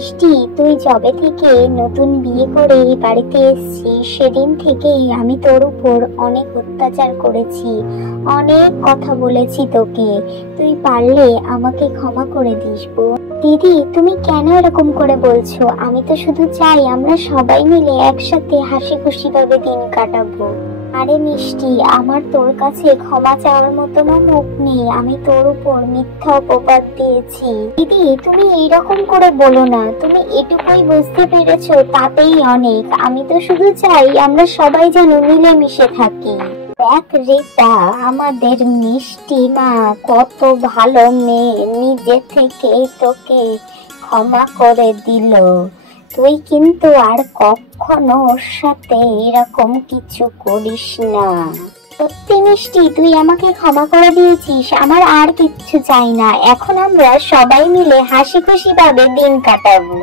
মিষ্টি, তুই যবে থেকে নতুন বিয়ে করে এই বাড়িতে এসেছিস সেদিন থেকেই আমি তোর উপর অনেক অত্যাচার করেছি, অনেক কথা বলেছি তোকে। তুই পারলে আমাকে ক্ষমা করে দিস বোন। দিদি, তুমি কেন এরকম করে বলছো? আমি তো শুধু চাই আমরা সবাই মিলে একসাথে হাসি খুশি ভাবে দিন কাটাবো। আরে মিষ্টি, আমার তোর কাছে ক্ষমা চাওয়ার মতনও মুখ নেই। আমি তোর উপর মিথ্যা অপবাদ দিয়েছি। দিদি, তুমি এইরকম করে বলো না। তুমি এটুকুই বুঝতে পেরেছো, তাতেই অনেক। আমি তো শুধু চাই আমরা সবাই যেন মিলেমিশে থাকি। দেখ রিতা, আমাদের মিষ্টি মা কত ভালো মেয়ে, নিজে থেকে তোকে ক্ষমা করে দিল। তুই কিন্তু আর কখনো ওর সাথে এরকম কিছু করিস না। সত্যি মিষ্টি, তুই আমাকে ক্ষমা করে দিয়েছিস। আমার আর কিচ্ছু চাই না। এখন আমরা সবাই মিলে হাসি খুশি ভাবে দিন কাটাবো।